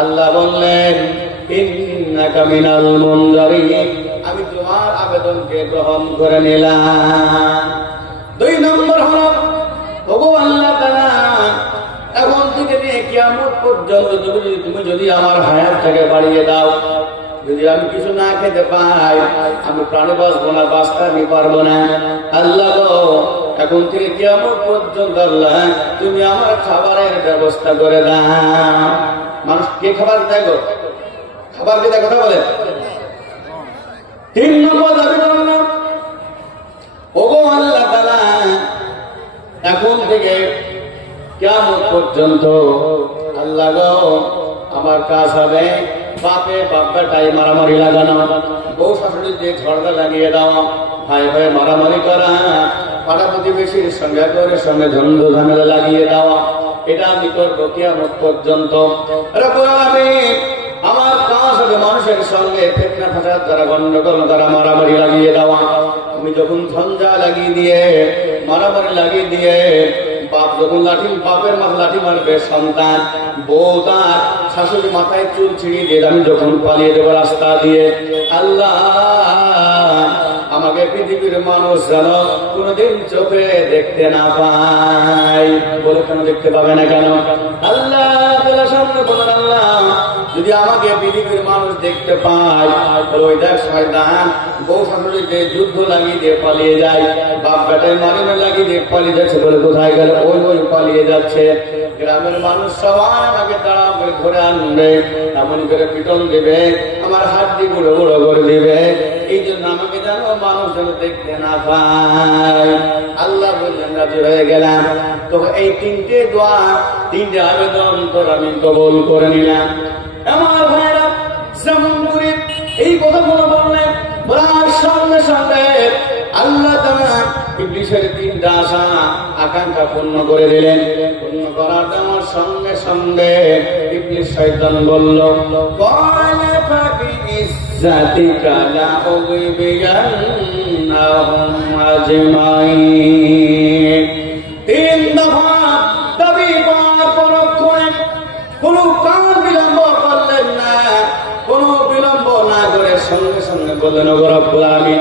আল্লাহ বললেন ইন্নাকা মিনাল মুনজারিন, আমি তোমার আবেদনকে গ্রহণ করে নিলাম। 2 নম্বর হলো, ওগো আল্লাহ তাআলা, এখন থেকে নিয়ে কিয়ামত পর্যন্ত তুমি যদি আমার হায়াতটাকে বাড়িয়ে দাও, যদি আমি কিছু না খেতে পাই, আমি প্রাণে বাঁচবো না, বাঁচতে আমি পারবো না। আল্লাহ গো, এখন থেকে কিয়ামত পর্যন্ত আল্লাহ তুমি আমার খাবারের ব্যবস্থা করে দাও। মানুষ কে খাবার দেয় গো? খাবার কে দেয়? কথা বলে। 3 নম্বর দাবি করলাম, ওগো আল্লাহ তাআলা, এখন থেকে কিয়ামত পর্যন্ত আল্লাহ গো, আমার কাজ হবে বাপে বাপ্পাটাই মারামারি লাগানো, বউ শাশুড়ির যে ঝগড়া লাগিয়ে দেওয়া, ভাই ভাই মারামারি করা, পাড়া প্রতিবেশীর সঙ্গে সঙ্গে ঝন্ড ঝামেলা লাগিয়ে দেওয়া, এটা আমি করবো কিয়ামত পর্যন্ত। রব্বুল আলামিন, আমার কাজ হবে মানুষের সঙ্গে ফিতনা ফাসাদ দ্বারা, গন্ডগোল দ্বারা মারামারি লাগিয়ে দেওয়া। আমি যখন ঝঞ্ঝা লাগিয়ে দিয়ে, মারামারি লাগিয়ে দিয়ে, বাপ যখন বাপের মাথা লাঠি মারবে সন্তান, বউ তার শাশুড়ি মাথায় চুল ছিঁড়িয়ে দিয়ে আমি যখন পালিয়ে দেবো রাস্তা দিয়ে, আল্লাহ আমাকে পৃথিবীর মানুষ যেন কোনদিন চোখে দেখতে না পায়। বলে কেন দেখতে পাবে না কেন? আল্লাহ সামনে বলেন, আল্লাহ যদি আমাকে পৃথিবীর মানুষ দেখতে পায়, ওই দেখ শয়তান বউ শাশুড়িকে যুদ্ধ লাগিয়ে দিয়ে পালিয়ে যায়, বাপ বেটায় মারিনে লাগিয়ে দিয়ে পালিয়ে যাচ্ছে, বলে কোথায় গেল? ওই পালিয়ে যাচ্ছে। গ্রামের মানুষ সবাই আমাকে তাড়া করে ধরে আনবে, এমন করে পিটন দেবে, আমার হাড্ডি গুঁড়ো গুঁড়ো করে দেবে। এই জন্য আমাকে যেন মানুষ যেন দেখতে না পায়। আল্লাহ বললেন রাজি হয়ে গেলাম। তো এই 3টে দোয়া, 3টে আবেদন তোর আমি কবুল করে নিলাম। আমার ভাইরা যেমন করে এই কথাগুলো বললেন, বলার সঙ্গে সঙ্গে আল্লাহ তাআলা ইবলিসের 3টা আশা আকাঙ্ক্ষা পূর্ণ করে দিলেন। পূর্ণ করার আমার সঙ্গে সঙ্গে ইবলিস শয়তান বলল, ক্বালা ফাবিইজ্জাতিকা লাউযবিয়ান্নাহুম আজমাইন। 3 দফা দাবি করার পর কোনো কাজ বিলম্ব করলেন না, কোনো বিলম্ব না করে সঙ্গে সঙ্গে বললেন, ওগো রব্বুল আলামিন,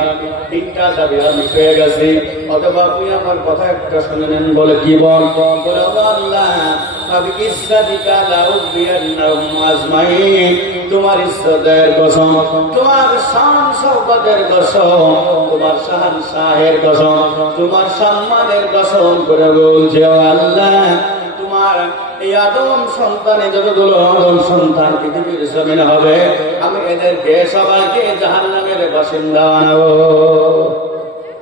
3টা দাবি আমি পেয়ে গেছি, অথবা আপনি আমার কথা একটা শুনে নেন। বলে কি? বলে আল্লাহ, ফাবিইজ্জাতিকা লাউযবিয়ান্নাহুম আজমাইন, তোমার ইজ্জতের কসম, তোমার শান শওকতের কসম, তোমার শাহের কসম, তোমার সম্মানের কসম করে বলছে, ও আল্লাহ, তোমার এই আদম সন্তানে যতগুলো আদম সন্তান পৃথিবীর জমিনে হবে, আমি এদেরকে সবাইকে জাহান্নামের বাসিন্দা বানাবো।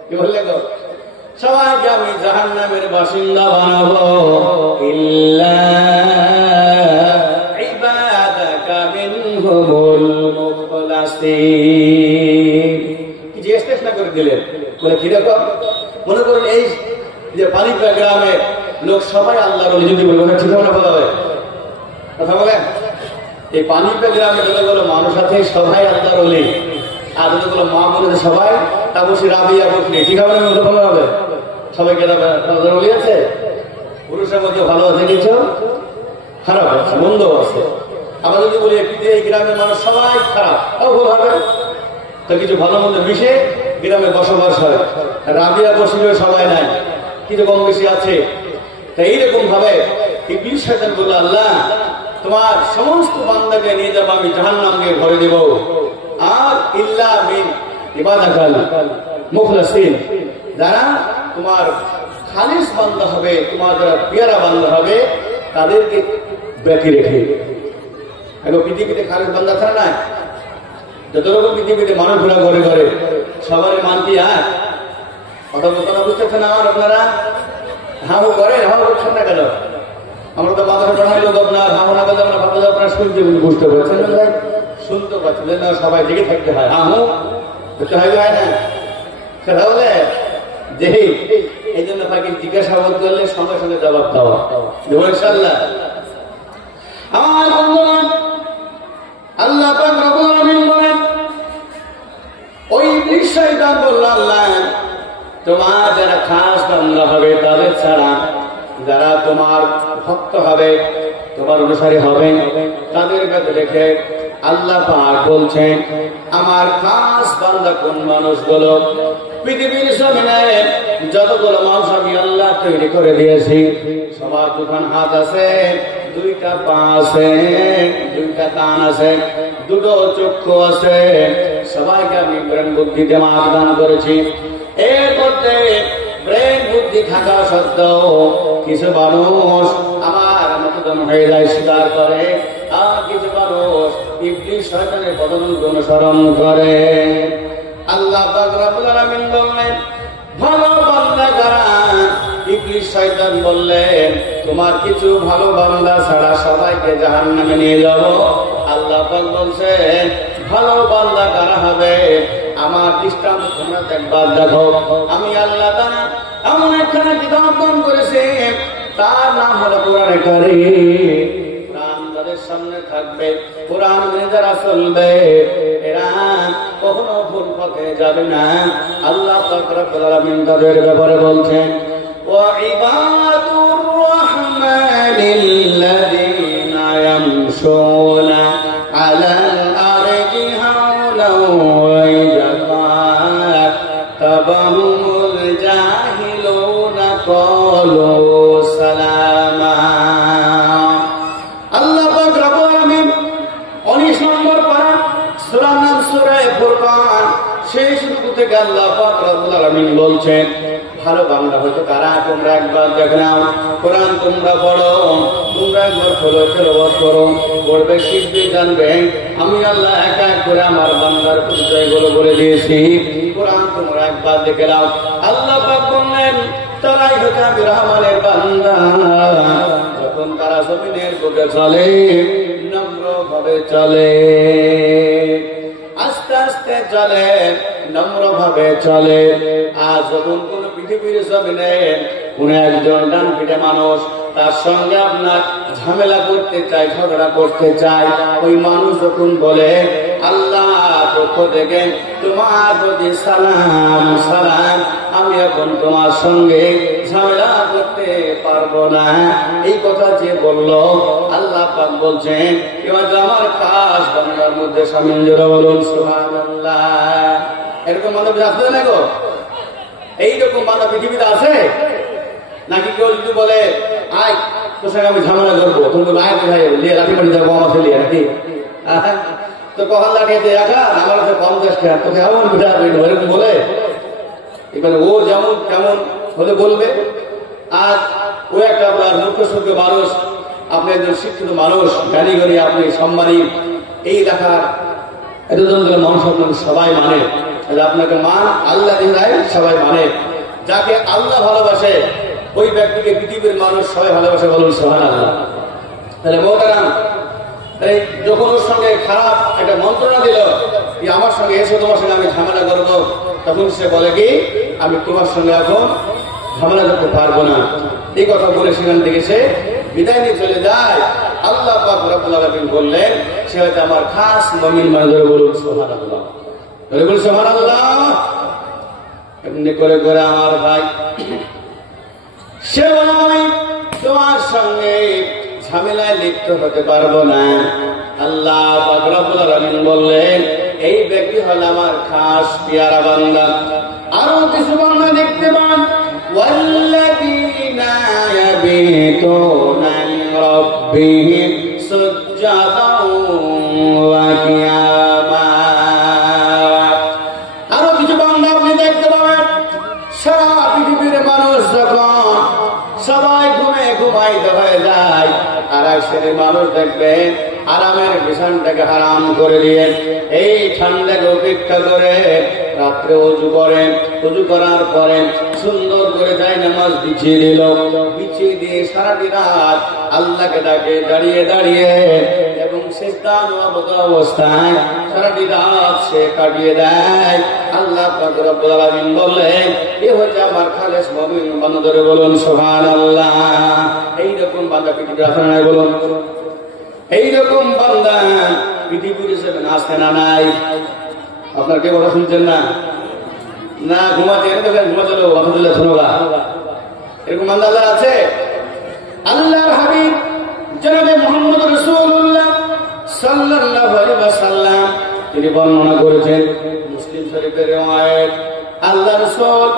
কি বললে গো? সবাইকে আমি জাহান্নামের বাসিন্দা বানাবো, ইল্লা ইবাদাকা মিনহুমুল মুখলাসিন। কি জিজ্ঞেস না করে দিলেন? বলে কিরকম? মনে করুন এই যে পানিপা গ্রামে লোক সবাই আল্লাহর ওলি, যদি বলবো ঠিক হবে না? বলা হয় কথা বলেন। এই পানিপা গ্রামে যতগুলো মানুষ আছে সবাই আল্লাহর ওলি, আর যতগুলো মা বলে সবাই তাপসী রাবিয়া বকরি, ঠিক হবে না? ভালো হবে সবাইকে আল্লাহর ওলি আছে। পুরুষের মধ্যে ভালো আছে কিছু, খারাপ আছে, মন্দ আছে। আমরা যদি বলি এই গ্রামের মানুষ সবাই খারাপ, তাও ভুল হবে। তো কিছু ভালো মন্দ মিশে গ্রামে বসবাস হয়। রাবিয়া বসিলেও সবাই নাই, কিছু কম বেশি আছে। তাই এইরকম ভাবে ইবলিস শয়তান বলল, আল্লাহ, তোমার সমস্ত বান্দাকে নিয়ে যাবো আমি জাহান্নামে ভরে দেব, আর ইল্লা মিন ইবাদাকাল মুখলাসিন, যারা তোমার খালিস বান্দা হবে, তোমার যারা পেয়ারা বান্দা হবে, তাদেরকে বাকি রেখে। এখন পৃথিবীতে খালিস বান্দা ছাড়া নাই, যত রকম পৃথিবীতে মানুষ ঘোরা ঘরে ঘরে সবারই মানতি। হ্যাঁ, কথা বুঝতেছেন আমার? আপনারা হাউ করেন, হাউ করছেন না কেন? আমরা তো মাথা টানাই লোক, আপনার হাউ না করলে আমরা ভাবতে আপনার শুনতে বুঝতে পারছেন না, শুনতে পারছেন না, সবাই দিকে থাকতে হয়। হাউ হয় না সেটা বলে যে এই জন্য তাকে জিজ্ঞাসাবাদ করলে সঙ্গে সঙ্গে জবাব দেওয়া। ইনশাআল্লাহ আমার বন্ধুগণ, আল্লাহ পাক রব্বুল আলামিন বলেন, ওই ইবলিস শয়তান বলল, আল্লাহ, তোমার যারা খাস বান্দা হবে তাদের ছাড়া যারা তোমার ভক্ত হবে, তোমার অনুসারী হবে, তাদের জায়গাতে রেখে আল্লাহ পাক বলছেন আমার খাস বান্দা কোন মানুষগুলো পৃথিবীর জমিনে যতগুলো মানুষ আমি আল্লাহ তৈরি করে দিয়েছি সবার দুখান হাত আছে, দুইটা পা আছে, দুইটা কান আছে, দুটো চক্ষু আছে, সবাইকে আমি ব্রেন বুদ্ধি দিমাগ দান করেছি। এর মধ্যে ব্রেন বুদ্ধি থাকা সত্ত্বেও কিছু মানুষ আমার মতদম হয়ে যায়, স্বীকার করে, আর কিছু মানুষ ইবলিস শয়তানের পদতন্ত্র অনুসরণ করে। আল্লাহ পাক রব্বুল আলামিন বললেন ভালো বান্দা কারা? ইবলিস শয়তান বললেন তোমার কিছু ভালো বান্দা ছাড়া সবাইকে জাহান্নামে নিয়ে যাব। আল্লাহ পাক বলছেন ভালো বান্দা কারা হবে? আমার দৃষ্টান্ত তোমরা একবার দেখো। আমি আল্লাহ তাআলা এমন একখানা কিতাব দান করেছি, তার নাম হলো কোরআনে কারীম। কোরআন তাদের সামনে থাকবে, কোরআন মেনে যারা চলবে এরা কখনো ভুল পথে যাবে না। আল্লাহ পাক রব্বুল আলামিন তাদের ব্যাপারে বলছেন ওয়াইবাদুর রাহমানিল্লাযীনা ইয়ামশুনা আলাল আরদি হাওলাও ওয়া ইযা খাতাবাহুমুল জাহিলুনা ক্বালু সালামা। আল্লাহ পাক রব্বুল আলামিন 19 নম্বর পারা সূরার নাম সূরা ফুরকান, সেই শুরু থেকে আল্লাহ পাক রব্বুল আলামিন বলছেন ভালো বান্দা হয়তো কারা তোমরা একবার দেখে নাও। কোরআন তোমরা পড়ো, তোমরা একবার খোলো, তেলাওয়াত করো, পড়বে, শিখবে, জানবে। আমি আল্লাহ এক এক করে আমার বান্দার পরিচয়গুলো বলে দিয়েছি, কোরআন তোমরা একবার দেখে নাও। আল্লাহ পাক বললেন তারাই হচ্ছে আমি রহমানের বান্দা যখন তারা জমিনের বুকে চলে নম্র ভাবে চলে, আস্তে আস্তে চলে, নম্র ভাবে চলে। আর যখন কোন পৃথিবীর জমিনে কোন একজন ডান পিঠে মানুষ তার সঙ্গে আপনার ঝামেলা করতে চায়, ঝগড়া করতে চায়, ওই মানুষ যখন বলে আল্লাহ পক্ষ থেকে তোমার প্রতি সালাম সালাম, আমি এখন তোমার সঙ্গে ঝামেলা করতে পারবো না, এই কথা যে বলল আল্লাহ পাক বলছেন এবার আমার খাস বান্দার মধ্যে শামিল। যারা বলুন সুবহানাল্লাহ। এরকম মানব আছে না গো? এইরকম মানব পৃথিবীতে আছে নাকি? কেউ যদি বলে আয় তোর সঙ্গে আমি ঝামেলা করবো, তুমি বলবো আয় কোথায় লিয়ে লাঠি পাঠি যাবো আমার ফেলিয়ে নাকি? তো কখন লাঠিতে রাখা আমার কাছে 50 টাকা তোকে এমন বিটা এরকম বলে, এবারে ও যেমন তেমন হলে বলবে। আর ও একটা আপনার মুখ্য সূর্য মানুষ, আপনি একজন শিক্ষিত মানুষ, জ্ঞানী গণী, আপনি সম্মানী, এই লেখার এতজন মানুষ আপনাকে সবাই মানে, আপনাকে মান আল্লাহ দিনাই সবাই মানে। যাকে আল্লাহ ভালোবাসে ওই ব্যক্তিকে পৃথিবীর মানুষ সবাই ভালোবাসে, বলুন সুবহানাল্লাহ। তাহলে মোহতারাম, এই যখন ওর সঙ্গে খারাপ একটা মন্ত্রণা দিল যে আমার সঙ্গে এসে তোমার সঙ্গে আমি ঝামেলা করবো, তখন সে বলে কি আমি তোমার সঙ্গে এখন ঝামেলা করতে পারবো না, এই কথা বলে সেখান থেকে সে বিদায় নিয়ে চলে যায়। আল্লাহ পাক রব্বুল আলামিন বললেন সে হচ্ছে আমার খাস মুমিন বান্দা। বলুন সুবহানাল্লাহ, বলুন সুবহানাল্লাহ। এমনি করে করে আমার ভাই সে আমি তোমার সঙ্গে ঝামেলায় লিপ্ত হতে পারবো না। আল্লাহ পাক রব্বুল আলামিন বললেন এই ব্যক্তি হল আমার খাস পেয়ারা বান্দা। আরো কিছু বান্দা দেখতে পান ওয়াল্লাযীনা ইয়াবিতুনা লিরাব্বিহিম সুজদান ওয়া কিয়ামা। আরো কিছু বান্দা আপনি দেখতে পাবেন সারা পৃথিবীর মানুষ যখন সবাই ঘুমে ঘুমাইতে হয়ে যায়, আর এক শ্রেণীর মানুষ দেখবেন আরামের বিছানটাকে হারাম করে দিয়ে এই ঠান্ডাকে উপেক্ষা করে রাত্রে উজু করেন, উজু করার পরে সুন্দর করে যায় নামাজ বিছিয়ে দিল, বিছিয়ে দিয়ে সারাটি রাত আল্লাহকে ডাকে দাঁড়িয়ে দাঁড়িয়ে এবং সিজদার অবস্থায় সারাটি রাত সে কাটিয়ে দেয়। আল্লাহ পাক রব্বুল আলামিন বললেন এ হচ্ছে আমার খালেস মুমিন বান্দা। ধরে বলুন সুবহানাল্লাহ। এইরকম বান্দা পৃথিবীতে আছে না? বলুন এইরকম বান্দা পৃথিবীর হিসেবে আসে না নাই? আপনার কে কথা শুনছেন না? না ঘুমাতে এনে দেখেন ঘুমাতে আলহামদুলিল্লাহ শোনা, এরকম বান্দা আল্লাহ আছে? আল্লাহর হাবিব জনাবে মুহাম্মদ রাসূলুল্লাহ সাল্লাল্লাহু আলাইহি ওয়াসাল্লাম তিনি বর্ণনা করেছেন, মুসলিম শরীফের riwayat, আল্লাহ রাসূল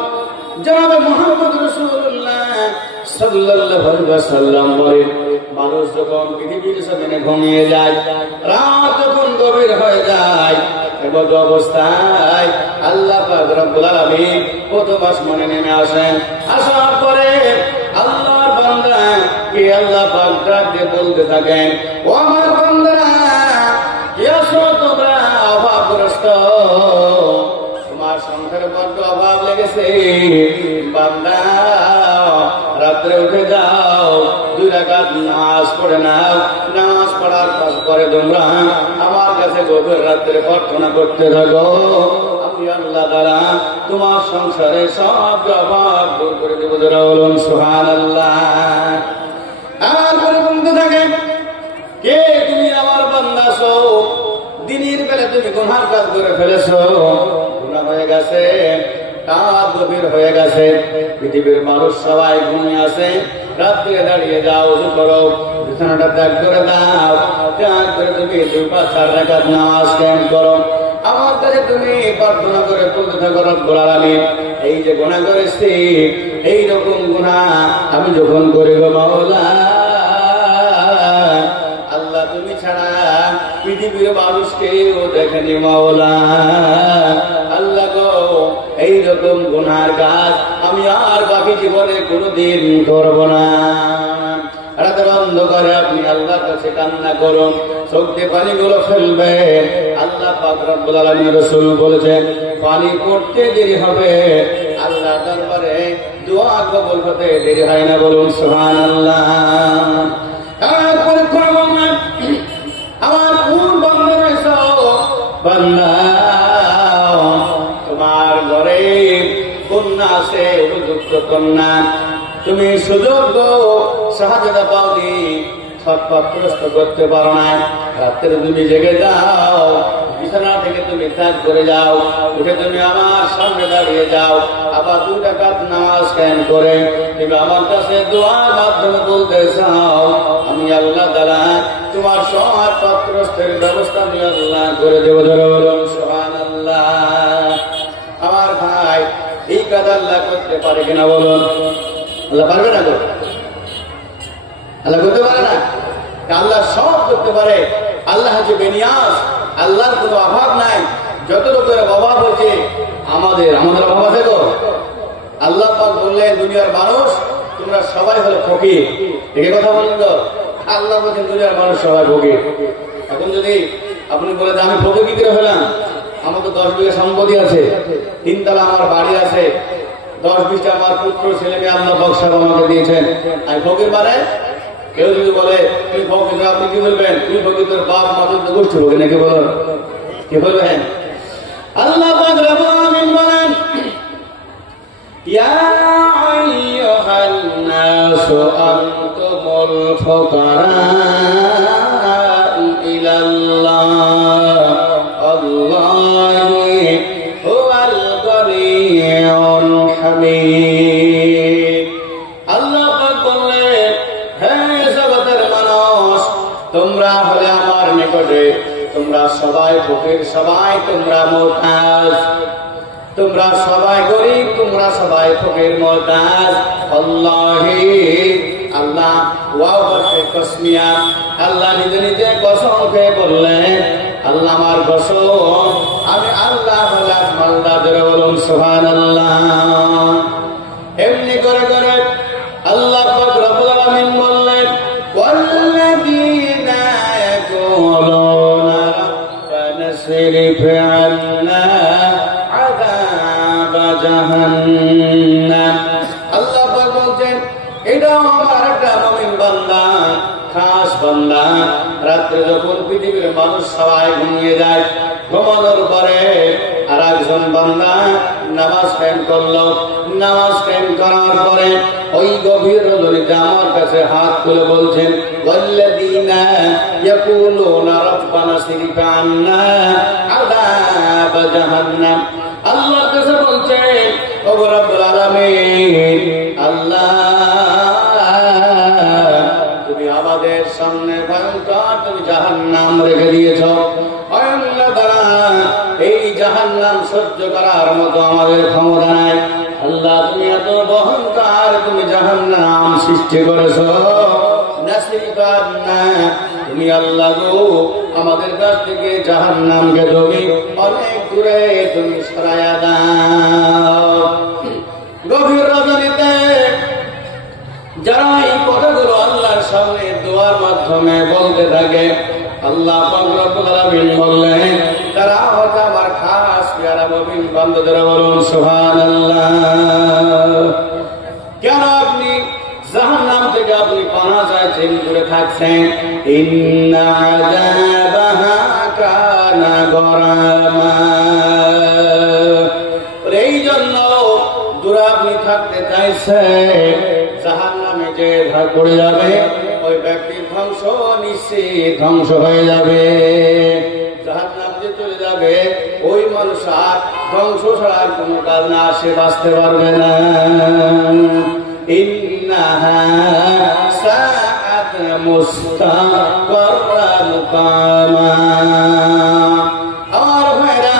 জনাব মুহাম্মদ রাসূলুল্লাহ সাল্লাল্লাহু আলাইহি ওয়াসাল্লাম বলেন, মানুষ যখন পৃথিবীর জমিনে ঘুমিয়ে যায়, রাত যখন গভীর হয়ে যায়, এমন অবস্থায় আল্লাহ পাক রব্বুল আলামিন প্রথম আসমানে নেমে আসেন। আসার পরে আল্লাহর বান্দা কে আল্লাহ পাক ডাক দিয়ে বলতে থাকেন, ও আমার বান্দারা, এসো তোমরা অভাবগ্রস্ত, তোমার সংসারে বড্ড অভাব লেগেছে, বান্দা রাত্রে উঠে যাও, 2 রাকাত নামাজ পড়ে নাও, নামাজ পড়ার পরে তোমরা আমার কাছে গভীর রাত্রে প্রার্থনা করতে থাকো, আমি আল্লাহ তাআলা তোমার সংসারে সব অভাব দূর করে দেব। যারা বলুন সুবহানাল্লাহ। আর করে বলতে থাকেন, কে তুমি আমার বান্দা আছো, দিনের বেলা তুমি গুনার কাজ করে ফেলেছো, গুনাহ হয়ে গেছে, রাত গভীর হয়ে গেছে, পৃথিবীর মানুষ সবাই ঘুমিয়ে আছে, রাত্রে দাঁড়িয়ে যাও, ওযু করো, বিছানাটা ত্যাগ করে দাও, ত্যাগ করে তুমি 2-4 রাকাত নামাজ কায়েম করো, আমার কাছে তুমি প্রার্থনা করে বলতে থাকো, রব্বুল আলামিন এই যে গুনাহ করেছি, এই রকম গুনাহ আমি যখন করি গো মাওলা, আল্লাহ তুমি ছাড়া পৃথিবীর মানুষকেও দেখেনি মাওলা, আল্লাহ গো এইরকম গুনার কাজ আমি আর বাকি জীবনে কোনোদিন করব না। রাতের অন্ধকারে আপনি আল্লাহর কাছে কান্না করুন, চোখ দিয়ে পানিগুলো ফেলবেন। আল্লাহ পাক রব্বুল আলামিন রাসূল বলেছেন, পানি পড়তে দেরি হবে, আল্লাহ দরবারে দোয়া কবুল হতে দেরি হয় না। বলুন সুবহানাল্লাহ। তারপরে আমার কোন বান্দা রয়েছে, বান্দা তোমার ঘরে কন্যা আছে, উপযুক্ত কন্যা, তুমি সুযোগ্য শাহাদাত পাওনি, সৎপথ করতে পারো না, রাত্রে তুমি জেগে যাও, বিছানা থেকে তুমি ত্যাগ করে যাও, উঠে তুমি আমার সামনে দাঁড়িয়ে যাও, আবার 2 রাকাত নামাজ কায়েম করে তুমি আমার কাছে দোয়ার মাধ্যমে বলতে চাও, আমি আল্লাহ তাআলা তোমার সব পাত্রস্থের ব্যবস্থা আমি আল্লাহ করে দেব। ধরে বলুন সুবহানাল্লাহ। আমার ভাই, এই কাজ আল্লাহ করতে পারে কিনা বলুন? আল্লাহ পারবে না? আল্লাহ করতে পারে না? আল্লাহ সব করতে পারে। আল্লাহ হচ্ছে বেনিয়াজ, আল্লাহর কোনো অভাব নাই। যত লোকের অভাব হচ্ছে আমাদের অভাব আছে গো। আল্লাহ পাক বললেন, দুনিয়ার মানুষ তোমরা সবাই হলো ফকির। এই কথা বললেন তো, আল্লাহ বলছেন দুনিয়ার মানুষ সবাই ফকির। এখন যদি আপনি বলেন আমি ফকির কি করে হলাম, আমার তো 10 বিঘা সম্পত্তি আছে, 3 তলা আমার বাড়ি আছে, 10-20টা আমার পুত্র ছেলে মেয়ে আল্লাহ বকশা আমাকে দিয়েছেন, আমি ফকির মানে? কেউ যদি বলে তুমি ফকির, আপনি কি বলবেন? তুমি ফকির, তোর বাপ মাদের তো গোষ্ঠী ফকির নাকি বলেন? কি বলবেন? আল্লাহ পাক রব্বুল আলামিন বলেন, ইয়া আইয়ুহান নাসু আনতুমুল ফুকারা ইলাল্লাহ, আল্লাহু হুয়াল গনিয়্যুল হামিদ। আল্লাহ পাক বললেন, হে জগতের মানুষ, তোমরা হলে আমার নিকটে, তোমরা সবাই ফকির, সবাই তোমরা মুহতাজ, তোমরা সবাই গরিব, তোমরা সবাই ফকির মুহতাজ। আল্লাহি, আল্লাহ ওয়াও হরফে কসমিয়া, আল্লাহ নিজে নিজে কসম খেয়ে বললেন, আল্লাহ আমার কসম, আমি আল্লাহ বলে মাল্লা। ধরে বলুন সুবহানাল্লাহ। এমনি করে করে আল্লাহ পাক রব্বুল আলামিন বললেন, ওয়াল্লাযীনা ইয়াকুলুনা রাব্বানা সরিফ আন্না আযাব জাহান্নাম। আল্লাহ পাক বলছেন, এটা আমার একটা মুমিন বান্দা, খাস বান্দা। রাত্রে যখন পৃথিবীর মানুষ সবাই ঘুমিয়ে যায়, ঘুমানোর পরে আর একজন বান্দা নামাজ কায়েম করলো, নামাজ কায়েম করার পরে ওই গভীর রজনীতে আমার কাছে হাত তুলে বলছেন, ওয়াল্লাযীনা ইয়াকুলুনা রাব্বানা সরিফ আন্না আযাব জাহান্নাম। আল্লাহর কাছে বলছেন, ও রব্বুল আলামিন, আল্লাহ তুমি আমাদের সামনে ভয়ঙ্কর তুমি জাহান্নাম রেখে দিয়েছ। আল্লাহ তাআলা এই জাহান্নাম সহ্য করার মতো আমাদের ক্ষমতা নাই। আল্লাহ তুমি এত অহংকার, তুমি জাহান্নাম সৃষ্টি করেছ। তুমি আল্লাহ গো আমাদের কাছ থেকে জাহান্নামকে তুমি অনেক দূরে তুমি সরাইয়া দাও। গভীর রজনীতে যারা এই কথাগুলো আল্লাহর সামনে দোয়ার মাধ্যমে বলতে থাকে, আল্লাহ পাক রব্বুল আলামিন বললেন তারা হয়তো আমার খাস পেয়ারা মুমিন বান্দাদের। বলুন সুবহানাল্লাহ। কেন আপনি জাহান্নাম থেকে আপনি পানা চাইছেন, দূরে থাকছেন? ইন্না আযাবাহা কানা গরামা। এই জন্য দূরে আপনি থাকতে চাইছেন। জাহান্নামে যে ধরা পড়ে যাবে ওই ব্যক্তির ধ্বংস নিশ্চিত ধ্বংস হয়ে যাবে। জাহান্নাম যে চলে যাবে ওই মানুষ আর ধ্বংস ছাড়া কোনো কাজ না, সে বাঁচতে পারবে না। ইন্নাহা সাআত মুস্তাকররা মুকামা। আমার ভাইরা,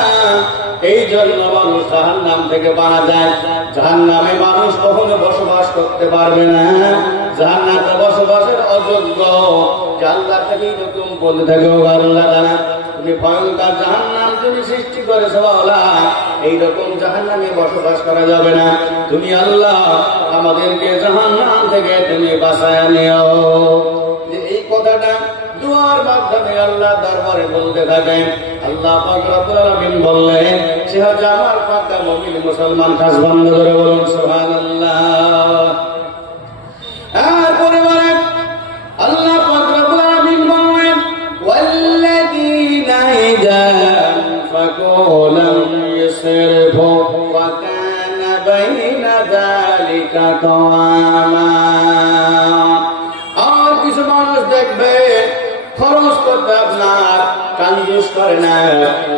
এই জন্য মানুষ জাহান্নাম থেকে বাঁচা যায়। জাহান্নামে মানুষ কখনো বসবাস করতে পারবে না। জাহান্নামে বসবাসের অযোগ্য। আল্লাহ থেকে এরকম বলে থাকে, আল্লাহ তাআলা তুমি ভয়ঙ্কর জাহান্নাম তুমি সৃষ্টি করেছো, এইরকম জাহান্নামে বসবাস করা যাবে না। তুমি আল্লাহ আমাদেরকে জাহান্নাম থেকে তুমি বাঁচায় নিও। এই কথাটা দুয়ার মাধ্যমে আল্লাহ দরবারে বলতে থাকেন। আল্লাহ পাক রব্বুল আলামিন বললেন সে হচ্ছে আমার পাকা মুমিন মুসলমান খাস বান্দা। ধরে বলুন সুবহানাল্লাহ। এরপরে বলেন আল্লাহ পাক রব্বুল আলামিন বললেন ওয়াল্লাযীনা ইযা আনফাকু লাম ইউসরিফু ওয়া কানা বাইনা যালিকা কাওয়ামা। আর কিছু মানুষ দেখবে খরচ করতে আপনার কাঞ্জুস করে না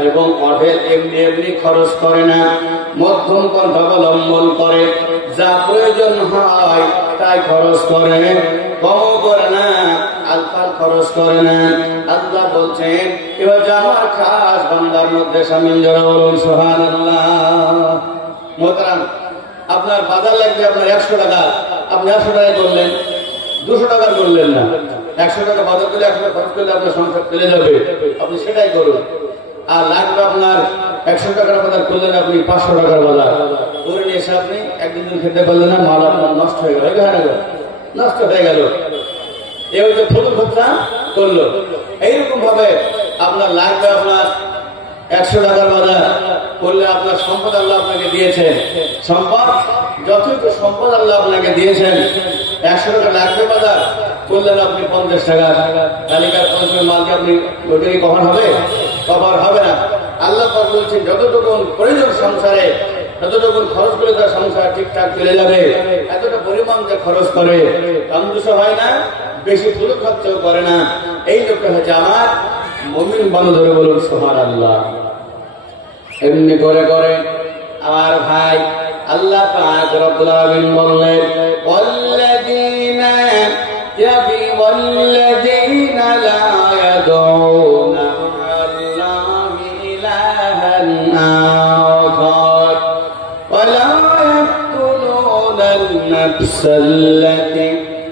এবং অঢেল এমনি এমনি খরচ করে না, মধ্যম পন্থা অবলম্বন করে। যা প্রয়োজন হয় তাই খরচ করে, কম করে না, আলফাল খরচ করে না। আল্লাহ বলছেন এবার আমার খাস বান্দার মধ্যে শামিল। যারা বলুন সুবহানাল্লাহ। মোহতারাম, আপনার বাজার লাগবে আপনার 100 টাকা, আপনি 100 টাকায় করলেন, 200 টাকা করলেন না। 100 টাকা বাজার করলে 100 টাকা খরচ করলে আপনার সংসার চলে যাবে, আপনি সেটাই করুন। আর লাগবে আপনার 100 টাকার বাজার করলেন, আপনি 500 টাকার বাজার করে নিয়ে এসে আপনি একদিন খেতে পারলেন না, মাল আপনার নষ্ট হয়ে গেল, নষ্ট হয়ে গেল। এই হচ্ছে ফটো খরচা করলো। এইরকম ভাবে আপনার লাগবে আপনার 100 টাকার বাজার করলে আপনার সম্পদ আল্লাহ আপনাকে দিয়েছেন। সম্পদ যথেষ্ট সম্পদ আল্লাহ আপনাকে দিয়েছেন। 100 টাকা লাগবে বাজার করলেন আপনি 50 টাকা। তালিকার মালকে আপনি ওইটাকে কখন হবে? কভার হবে না। আল্লাহ পাক বলছেন যতটুকু প্রয়োজন সংসারে যতটুকু খরচ করে তার সংসার ঠিকঠাক চলে যাবে, এতটা পরিমাণ যে খরচ করে কাঞ্জুস হয় না, বেশি ফুল খরচাও করে না। এই লোকটা হচ্ছে আমার মুমিন বান্দা। ধরে বলুন সুবহানাল্লাহ। এমনি করে করে আমার ভাই আল্লাহ পাক রব্বুল আলামিন বললেন ওয়াল্লাযীনা ওয়াল্লাযীনা লা ইয়াদউনা মা'আল্লাহি ইলাহান আখার ওয়া লা ইয়াকতুলুনা আন-নাফসাল্লাতী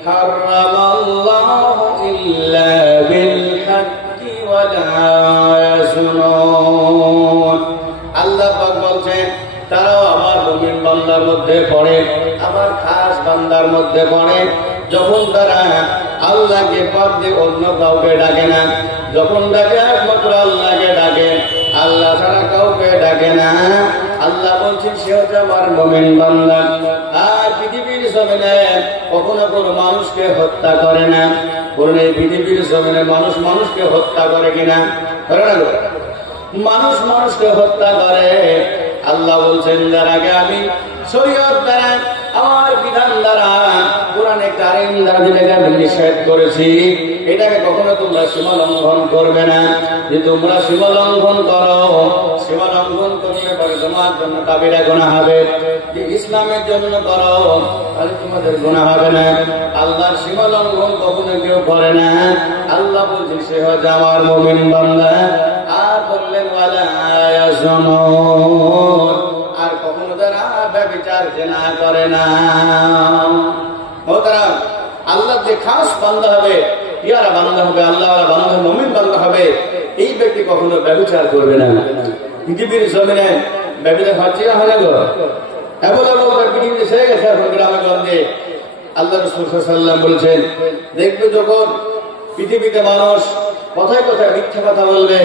হারামাল্লাহু ইল্লা বিল হাক্কি ওয়া লা ইয়াজনুন। আল্লাহ পাক বলছেন তারাও আমার মুমিন বান্দার মধ্যে পড়ে, আমার খাস বান্দার মধ্যে পড়ে। যখন তারা আল্লাহকে বাদ দিয়ে অন্য কাউকে ডাকে না, যখন ডাকে একমাত্র আল্লাহকে ডাকে, আল্লাহ ছাড়া কাউকে ডাকে না, আল্লাহ বলছেন সে হচ্ছে আমার মুমিন বান্দা। আর পৃথিবীর জমিনে কখনো কোনো মানুষকে হত্যা করে না। বলুন এই পৃথিবীর জমিনে মানুষ মানুষকে হত্যা করে কিনা? করে না? মানুষ মানুষকে হত্যা করে। আল্লাহ বলছেন যার আগে আমি শরীয়ত দ্বারা আমার বিধান দ্বারা কোরআনে কারীম দ্বারা যেটাকে আমি নিষেধ করেছি এটাকে কখনো তোমরা সীমা লঙ্ঘন করবে না। যে তোমরা সীমা লঙ্ঘন করো, সীমা লঙ্ঘন করলে পরে তোমার জন্য কাবিরা গুনাহ হবে। যে ইসলামের জন্য করো তাহলে তোমাদের গুনাহ হবে না। আল্লাহর সীমা লঙ্ঘন কখনো কেউ করে না। আল্লাহ বলছে সে হচ্ছে আমার মুমিন বান্দা। আর বললেন ওয়ালা ইয়াজনুন, আর কখনো যারা ব্যভিচার জেনা করে না। মোহতারাম, আল্লাহ যে খাস বান্দা হবে, ইয়ারা বান্দা হবে, আল্লাহ বান্দা মুমিন বান্দা হবে, এই ব্যক্তি কখনো ব্যভিচার করবে না। পৃথিবীর জমিনে ব্যভিচার হচ্ছে না, হয় না গো? পৃথিবীতে ছেড়ে গেছে এখন গ্রামে গঞ্জে। আল্লাহ রাসূল সাল্লাল্লাহু আলাইহি ওয়াসাল্লাম বলছেন, দেখবে যখন পৃথিবীতে মানুষ কথায় কথায় মিথ্যা কথা বলবে,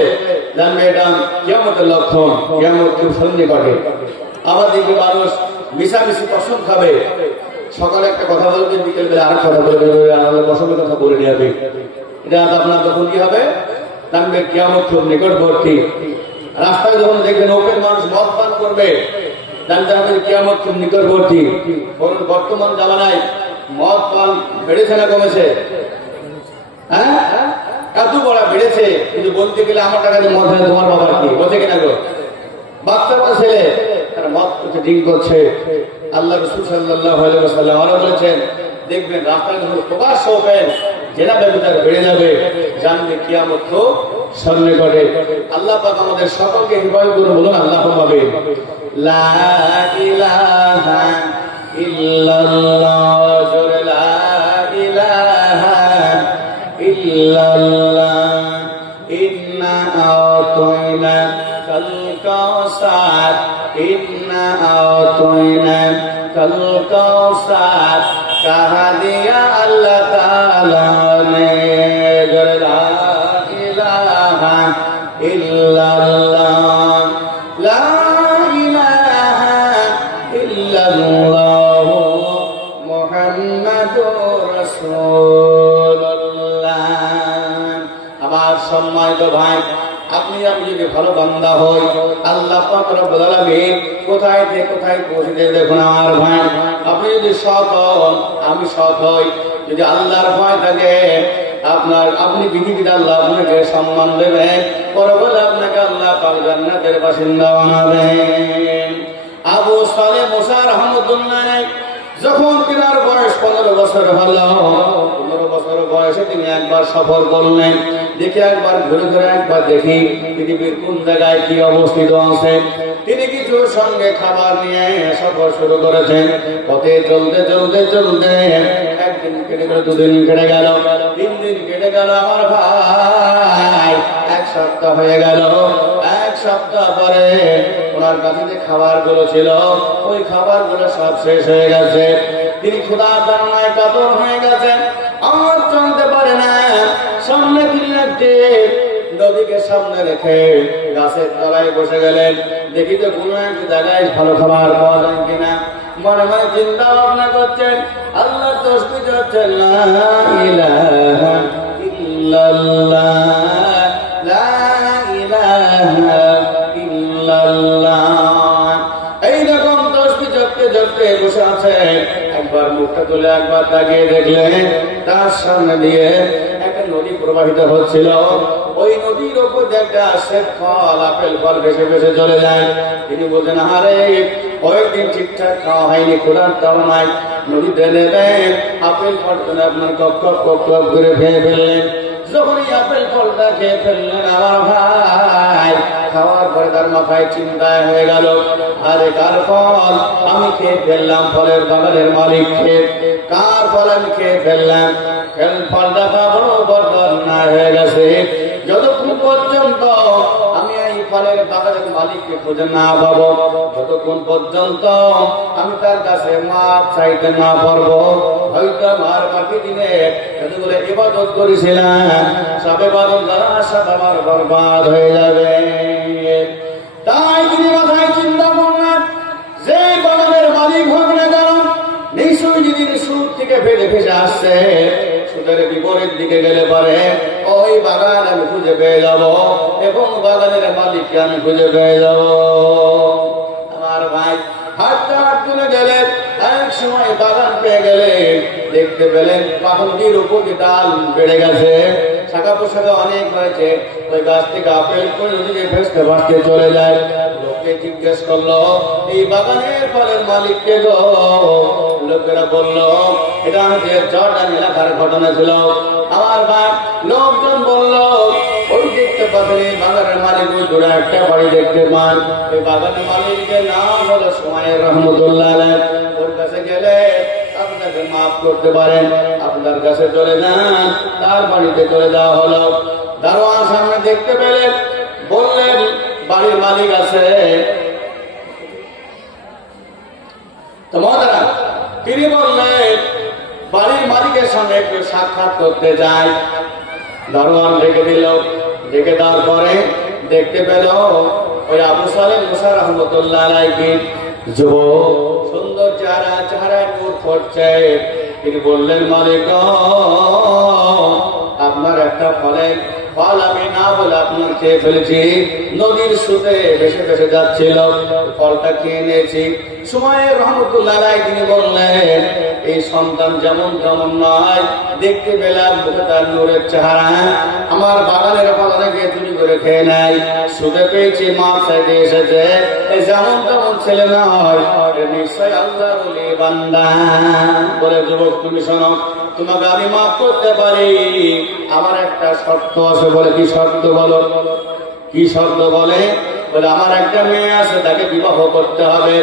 জানবে এটা কিয়ামতের লক্ষণ, কিয়ামত খুব সন্নিকটে। আবার দেখবে মানুষ মিশামিশি কসম খাবে, সকালে একটা কথা বলবে, বিকেল বেলা আর কথা বলবে, কসমের কথা বলে নিয়ে যাবে। এটা আপনার তখন কি হবে, জানবে কিয়ামত খুব নিকটবর্তী। রাস্তায় যখন দেখবেন ওপেন মানুষ মদ পান করবে, জানতে হবে কিয়ামত খুব নিকটবর্তী। বর্তমান জামানায় মদ পান বেড়েছে না কমেছে? হ্যাঁ, এত বড় বেড়েছে, কিন্তু বলতে গেলে আমার টাকা দিয়ে মদ হয়, তোমার বাবার কি বলছে কিনা গো? বাচ্চা ছেলে তারা মদ করছে, ড্রিঙ্ক করছে। আল্লাহ রাসূল সাল্লাল্লাহু আলাইহি ওয়াসাল্লাম আরো বলেছেন, দেখবেন রাস্তায় যখন প্রকাশ্য হবে জেনা ব্যভিচার বেড়ে যাবে, জানবে কিয়ামত খুব সন্নিকটে। আল্লাহ পাক আমাদের সকলকে হেফাজত করুন, বলুন আল্লাহুম্মা আমিন। লা ইলাহা ইল্লাল্লাহ, জোরে লা ইলাহা ইল্লাল্লাহ। ইন্না আতাইনা কাল কাউসার, ইন্না আতাইনা কাল কাউসার, কাহা দিয়া আল্লাহ তাআলা নে, জোরে লা ইলাহা ইল্লাল্লাহ, লা ইলাহা ইল্লাল্লাহ মুহাম্মাদুর রাসূলুল্লাহ। আমার সম্মানিত ভাই, আপনি আমি যদি ভালো বান্দা হই, আল্লাহ পাক রব্বুল আলামিন কোথায় থেকে কোথায় পৌঁছে দেবে। দেখুন আমার ভাই, আপনি যদি সৎ হন, আমি সৎ হই, যদি আল্লাহর ভয় থাকে আপনি পৃথিবীতে আল্লাহ আপনাকে সম্মান দেবেন, পরবর্তী আপনাকে আল্লাহ পাক জান্নাতের বাসিন্দা বানাবেন। আবু সালেহ মুসা রাহমাতুল্লাহ যখন তিনার বয়স 15 বছর হলো, 15 বছর বয়সে তিনি একবার সফর করলেন। দেখি একবার ঘুরে ঘুরে একবার দেখি পৃথিবীর কোন জায়গায় কি অবস্থিত আছে। তিনি কিছু সঙ্গে খাবার নিয়ে সফর শুরু করেছেন। পথে চলতে চলতে চলতে একদিন কেটে গেল, দুদিন কেটে গেল, 3 দিন কেটে গেল। আমার ভাই 1 সপ্তাহ হয়ে গেল। 1 সপ্তাহ পরে ওনার কাছে যে খাবারগুলো ছিল, ওই খাবারগুলো সব শেষ হয়ে গেছে। তিনি ক্ষুধার তাড়নায় কাতর হয়ে গেছেন, আর চলতে পারে না। সামনে তিনি একটি নদীকে সামনে রেখে গাছের তলায় বসে গেলেন। দেখি তো কোনো একটা জায়গায় ভালো খাবার পাওয়া যায় কিনা। মনে মনে চিন্তা ভাবনা করছেন, আল্লাহ তাসবিহ করছেন, লা ইলাহা ইল্লাল্লাহ, লা ইলাহা ইল্লাল্লাহ। এইরকম তাসবিহ জপতে জপতে বসে আছে। একবার মুখটা তুলে একবার তাকিয়ে দেখলেন, তার সামনে দিয়ে একটা নদী প্রবাহিত হচ্ছিল। ওই নদীর উপর একটা শ্বেত ফল, আপেল ফল ভেসে ভেসে চলে যায়। তিনি বলছেন, আরে কয়েকদিন ঠিকঠাক খাওয়া হয়নি, ক্ষুধার তাড়নায় নদীতে নেবেন, আপেল ফলটা আপনার কক কক কক কক করে খেয়ে ফেললেন। যখন এই আপেল ফলটা খেয়ে ফেললেন, আমার ভাই খাওয়ার পরে তার মাথায় চিন্তায় হয়ে গেল, আরে কার ফল আমি খেয়ে ফেললাম, ফলের বাগানের মালিক খেয়ে, কার ফল আমি খেয়ে ফেললাম। ফলটা বড় বরকত না হয়ে গেছে। যতক্ষণ পর্যন্ত আমি এই ফলের বাগানের মালিককে খুঁজে না পাবো, যতক্ষণ পর্যন্ত আমি তার কাছে মাপ চাইতে না পারবো, হয়তো আমার বাকি দিনে যতগুলো ইবাদত করেছিলাম সব ইবাদত দ্বারা সব আমার বরবাদ হয়ে যাবে। তাই তিনি মাথায় চিন্তা করলেন, যে বাগানের মালিক হোক না কেন, নিশ্চয়ই যদি সুদ থেকে ফেলে ফেসে আসছে, সুদের বিপরীত দিকে গেলে পারে ওই বাগান আমি খুঁজে পেয়ে যাব এবং বাগানের মালিককে আমি খুঁজে পেয়ে যাব। আমার ভাই হাঁটতে হাঁটতে গেলেন, 1 সময় বাগান পেয়ে গেলেন, দেখতে পেলেন পাখন্ডির উপর ডাল বেড়ে গেছে, শাখা পোশাখা অনেক হয়েছে। ওই গাছ থেকে আপেল করে ওদিকে ভেসতে ভাসতে চলে যায়। লোকে জিজ্ঞেস করলো, এই বাগানের ফলের মালিককে গো? লোকেরা বললো, এটা আমাদের জর্ডান এলাকার ঘটনা ছিল। আমার ভাই, লোকজন বললো, ওই দেখতে পাবেন এই বাগানের মালিক, ওই দূরে একটা বাড়ি দেখতে পান, ওই বাগানের মালিকের নাম হলো সুমাইর রহমতুল্লাহ আলাইহ। ওর কাছে গেলে আপনাকে মাফ করতে পারেন, আপনার কাছে চলে যান। তার বাড়িতে চলে যাওয়া হলো। দারোয়ান সামনে দেখতে পেলেন, বললেন বাড়ির মালিক আছে। তো মহারাজ তিনি বললেন বাড়ির মালিকের সঙ্গে একটু সাক্ষাৎ করতে যাই। দারোয়ান ডেকে দিল। ডেকে দেওয়ার পরে দেখতে পেল ওই আবু সালেম মুসা রহমতুল্লাহ আলাইহি, যুবক, সুন্দর চেহারায় নূর পড়ছে। তিনি বললেন, মালিক আপনার একটা ফল আমি না বলে আপনার খেয়ে ফেলেছি, নদীর স্রোতে ভেসে ভেসে যাচ্ছিল, ফলটা খেয়ে নিয়েছি। সুমাইর রহমতুল্লাহ আলাইহি তিনি বললেন, এই সন্তান যেমন তেমন নয়, দেখতে পেলাম মুখে তার নূরের চেহারা, আমার বাগানের ফল অনেকে চুরি করে খেয়ে নেয়, সুদে পেয়েছি, মাপ চাইতে এসেছে, এই যেমন তেমন ছেলে নয়, নিশ্চয় আল্লাহর ওলি বান্দা। বলে, যুবক তুমি শোনো, তোমাকে আমি মাফ করতে পারি, আমার একটা শর্ত আছে। বলে, কি শর্ত বলো? কি শর্ত বলে? বলে, আমার একটা মেয়ে আছে, তাকে বিবাহ করতে হবে।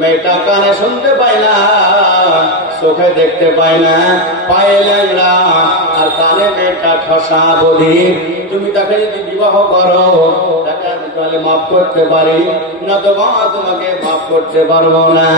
মেয়েটা কানে শুনতে পায় না, চোখে দেখতে পায় না, পায়ে ল্যাংড়া, আর কানে মেয়েটা ঠসা বলি। তুমি তাকে যদি বিবাহ করো, তাকে আমি তাহলে মাফ করতে পারি, না তো তোমাকে মাফ করতে পারবো না।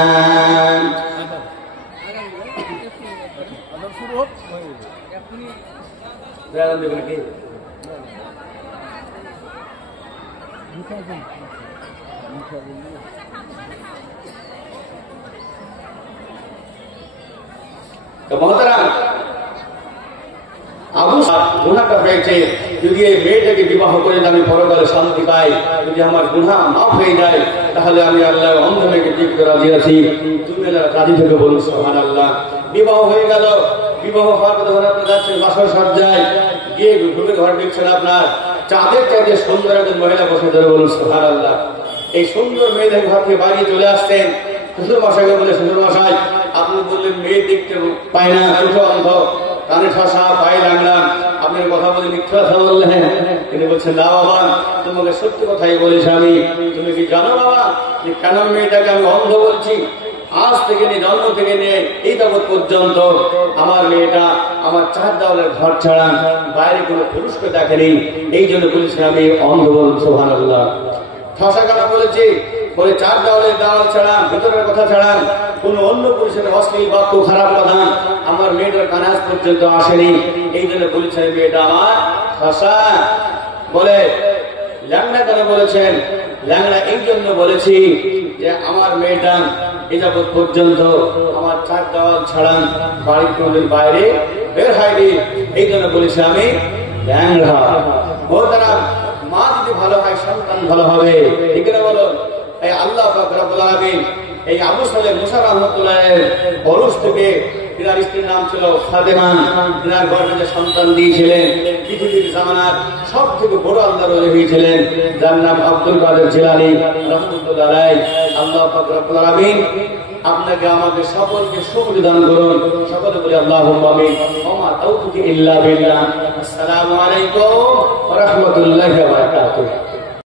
গুনাহটা হয়েছে, যদি এই মেয়েটাকে বিবাহ করে আমি পরকালে শান্তি পাই, যদি আমার গুনাহ মাফ হয়ে যায়, তাহলে আমি আল্লাহ অন্ধ মেয়েকে ঠিক করে রাজি আছি। তুমি রাজি থেকে বলুন সুবহানাল্লাহ। বিবাহ হয়ে গেল। বিবাহ হওয়ার পর ধরে আপনি যাচ্ছেন বাসর সজ্জায়, গিয়ে ঢুকে ঘর দেখছেন আপনার চাঁদের চাঁদে সুন্দর একজন মহিলা বসে, ধরে বলুন সুবহানাল্লাহ। এই সুন্দর মেয়েদের ঘর থেকে বাইরে চলে আসতেন। শ্বশুর মশাইকে বলে, শ্বশুর মশাই আপনি বললেন মেয়ে দেখতে পায় না, চোখে অন্ধ, কানে ঠসা, পায়ে ল্যাংড়া, আপনি কথা বলে মিথ্যা কথা বললেন। তিনি বলছেন, না বাবা, তোমাকে সত্যি কথাই বলেছি আমি। তুমি কি জানো বাবা যে কেন মেয়েটাকে আমি অন্ধ বলছি? আজ থেকে নিয়ে, জন্ম থেকে নিয়ে এই যাবৎ পর্যন্ত আমার মেয়েটা আমার চার দেওয়ালের ঘর ছাড়া বাইরে কোনো পুরুষকে দেখেনি, এই জন্য বলেছি আমি অন্ধ। বলুন সুবহানাল্লাহ। ঠসা কথা বলেছি, বলে চার দেওয়ালের দেওয়াল ছাড়া, ভিতরের কথা ছাড়া কোন অন্য পুরুষের অশ্লীল বাক্য, খারাপ কথা আমার মেয়েটার কানে আজ পর্যন্ত আসেনি, এই জন্য বলেছেন মেয়েটা আমার ঠসা। বলে, ল্যাংড়া কেন বলেছেন? ল্যাংড়া এই জন্য বলেছি যে আমার মেয়েটা এই যাবৎ পর্যন্ত আমার চার দেওয়াল ছাড়া বাড়ির কোনদিন বাইরে বের হয়নি, এই জন্য বলেছি আমি ল্যাংড়া। ও তারা মা যদি ভালো হয়, সন্তান ভালো হবে, ঠিক না বলো? এই আল্লাহ পাক রব্বুল আলামিন এই আবু সালেহ মুসা রহমতুল্লাহের বরস থেকে তিনার স্ত্রীর নাম ছিল ফাতেমা, তিনার গর্ভে সন্তান দিয়েছিলেন। পৃথিবীর জামানার সব থেকে বড় আল্লাহর ওলি হয়েছিলেন, যার নাম আব্দুল কাদের জিলানী রহমতুল্লাহ আলাইহি। আল্লাহ পাক রব্বুল আলামিন আপনাকে আমাদের সকলকে সুখ দান করুন। সকলে বলি আল্লাহুম্মা আমিন। ওমা তাওফিক ইল্লা বিল্লাহ। আসসালামু আলাইকুম ওয়া রাহমাতুল্লাহি ওয়া বারাকাতুহু।